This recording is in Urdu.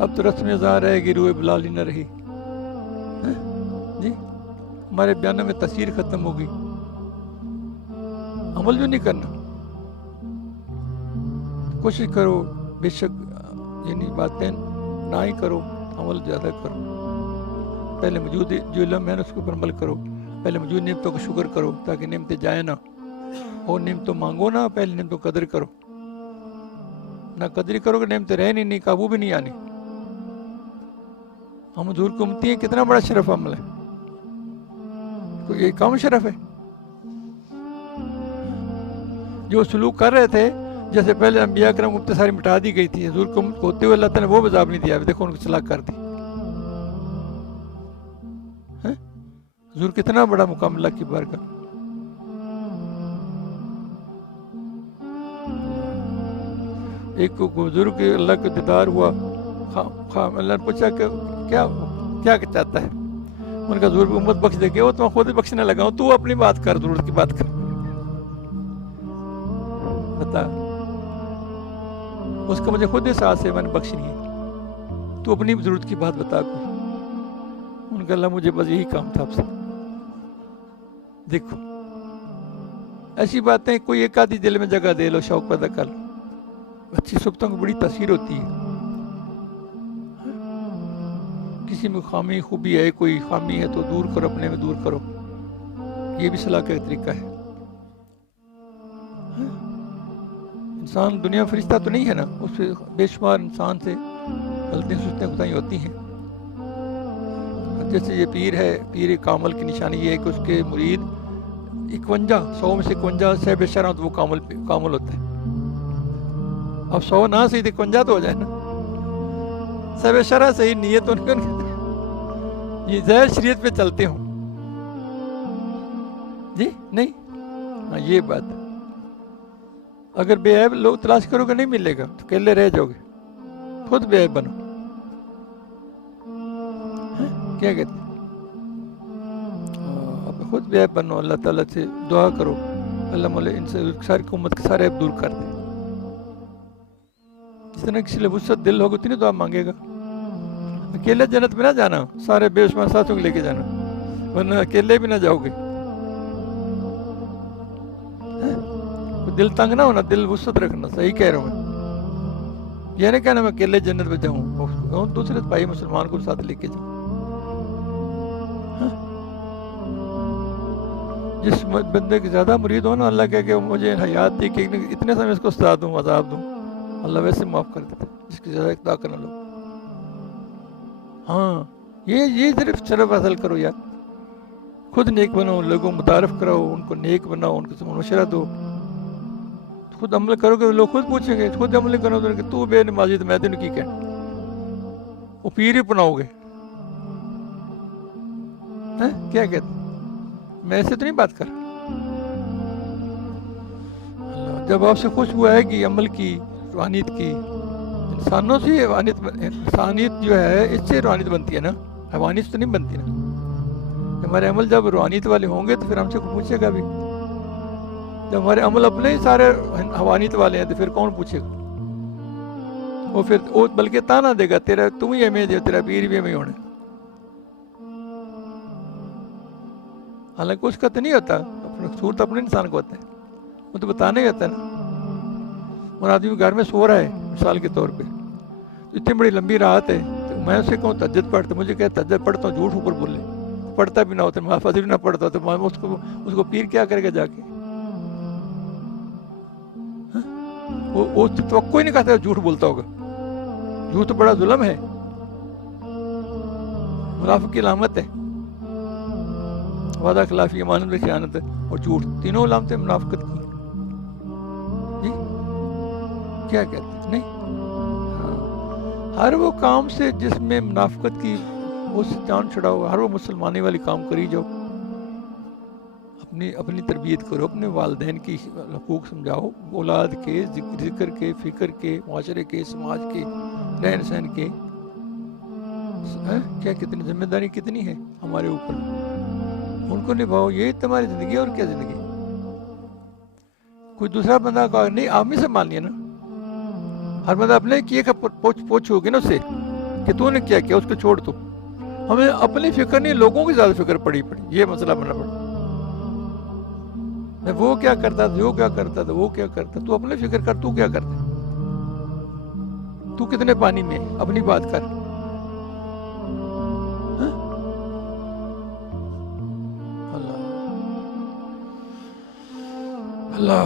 اب تو رسم ازاں رہے گی، روح بلال ہی نہ رہی جی، ہمارے بیانوں میں تاثیر ختم ہوگی، عمل جو نہیں کرنا. کوشش کرو بے شک یعنی باتیں نہ ہی کرو، عمل زیادہ کرو. پہلے موجود جو علم ہے نا اس کے اوپر عمل کرو، پہلے موجود نعمتوں کا شکر کرو تاکہ نعمتیں جائیں نہ، اور نعمتوں مانگو نہ، پہلے نعمتوں قدر کرو. نہ قدر کرو کہ نعمتیں رہنی نہیں، قابو بھی نہیں آنی. ہم حضور کو امتی ہیں، کتنا بڑا شرف عمل ہے، کوئی یہ کم شرف ہے؟ جو سلوک کر رہے تھے جیسے پہلے انبیاء کرام امت ساری مٹا دی گئی تھی، حضور کو ہوتے ہوئے اللہ تعالیٰ نے وہ عذاب نہیں دیا. دیکھو ان کو چلاک کر دی. حضور کتنا بڑا مقام اللہ کی بارگاہ. ایک کو بزرگ اللہ کا دیدار ہوا، اللہ نے پوچھا کہ کیا چاہتا ہے؟ ان کا حضور امت بخش دے گے، وہ تو خود ہی بخشنے لگا ہوں، تو اپنی بات کر، ضرورت کی بات کر. بتا اس کا مجھے خود احساس ہے میں نے بخشنی ہے، تو اپنی ضرورت کی بات بتا کوئی. ان کا اللہ مجھے بس یہی کام تھا آپ سے. دیکھو ایسی باتیں کوئی ایک آدھی دل میں جگہ دے لو، شوق پیدا کر لو، اچھی صحبتوں کی بڑی تاثیر ہوتی ہے. کسی میں خامی خوبی ہے، کوئی خامی ہے تو دور کرو، اپنے میں دور کرو. یہ بھی صلاح کا ایک طریقہ ہے. انسان دنیا فرشتہ تو نہیں ہے نا، اس سے بے شمار انسان سے غلطیاں سوچتیں خدائی ہوتی ہیں. جیسے یہ پیر ہے، پیر کامل کی نشانی یہ ہے کہ اس کے مرید 100 میں سے 51 صاحب شرع تو وہ کامل ہوتا ہے. اب 100 نہ صحیح 51 تو ہو جائے نا. صاحب شرع صحیح نیت ان کی یہ ظاہر شریعت پہ چلتے ہوں جی نہیں. ہاں یہ بات ہے. اگر بے عیب لوگ تلاش کرو گے نہیں ملے گا تو اکیلے رہ جاؤ گے. خود بے عیب بنو. کیا کہتے ہیں؟ خود بے عیب بنو، اللہ تعالیٰ سے دعا کرو اللہ مولا ان سے ساری امت کے سارے عیب دور کر دے. جس طرح کسی لیے وسعت دل ہوگا اتنی دعا مانگے گا. اکیلے جنت میں نہ جانا، سارے بے شمار ساتھوں کو لے کے جانا، ورنہ اکیلے بھی نہ جاؤ گے. دل تنگ نہ ہونا، دل وسعت رکھنا. صحیح کہہ رہا ہوں میں. یہ نہیں کہنا میں اکیلے جنت میں جاؤں، دوسرے بھائی مسلمان کو ساتھ لے کے جاؤں. جس بندے کے زیادہ مرید ہو نا، اللہ کہے کہ مجھے حیات دی کہ اتنے سے میں اس کو سزا دوں، عذاب دوں، اللہ ویسے معاف کر دیتا ہے. اس کی زیادہ اقتدا کرنا لو. ہاں یہ صرف شرف حاصل کرو یار. خود نیک بنو، لوگوں متعارف کراؤ، ان کو نیک بناؤ، ان کو مشورہ دو. خود عمل کرو گے لوگ خود پوچھیں گے. خود عمل کرو کہ تو بے نمازی تو میں تینوں کی کہنا. وہ پیر ہی بناؤ گے. کیا کہتے میں ایسے تو نہیں بات کر. جب آپ سے خوشبو آئے گی عمل کی، روحانیت کی، انسانوں سے انسانیت جو ہے اس سے روحانیت بنتی ہے نا، حیوانیت تو نہیں بنتی نا. ہمارے عمل جب روحانیت والے ہوں گے تو پھر ہم سے پوچھے گا بھی. جب ہمارے عمل اپنے ہی سارے حیوانیت والے ہیں تو پھر کون پوچھے گا؟ وہ پھر بلکہ تانا دے گا تیرا تم ہی ہمیں دے، تیرا پیر بھی ہمیں ہونا. حالانکہ اس کا تو نہیں ہوتا، صورت اپنے انسان کو ہوتا ہے، وہ تو بتانے ہوتا ہے نا. اور آدمی گھر میں سو رہا ہے مثال کے طور پہ، اتنی بڑی لمبی رات ہے، تو میں اسے کہوں تہجد پڑھتا، مجھے کہتا تہجد پڑھتا ہوں، جھوٹ اوپر بولے، پڑھتا بھی نہ ہوتا، محافظ بھی نہ پڑھتا تو اس کو پیر کیا کرے گا جا کے؟ وہ توقع ہی نہیں کہتا جھوٹ بولتا ہوگا. جھوٹ تو بڑا ظلم ہے، منافق کی علامت ہے. وعدہ خلافی، ایمان میں خیانت اور جھوٹ، تینوں علامتیں منافقت کی. جی کیا کہتے ہیں؟ نہیں ہر وہ کام سے جس میں منافقت کی وہ سے جان چھڑاؤ. ہر وہ مسلمانی والی کام کری جاؤ. اپنی تربیت کرو، اپنے والدین کی حقوق سمجھاؤ، اولاد کے، ذکر کے، فکر کے، معاشرے کے، سماج کے، رہن سہن کے. کیا کتنی ذمہ داری کتنی ہے ہمارے اوپر، ان کو نبھاؤ. یہ تمہاری زندگی اور کیا زندگی. کوئی دوسرا بندہ نہیں، آپ ہی سنبھالنی ہے نا. ہر بندہ اپنے کیے کا پوچھ ہوگی نا اس سے. کہ تو نے کیا کیا اس کو چھوڑ تو. ہمیں اپنی فکر نہیں, لوگوں کی زیادہ فکر پڑی, یہ مسئلہ بنا پڑا. وہ کیا کرتا تھا, وہ کیا کرتا تھا, وہ کیا کرتا, تو اپنی فکر کر, تو کیا کرتا, تو کتنے پانی میں, اپنی بات کر. اللہ اللہ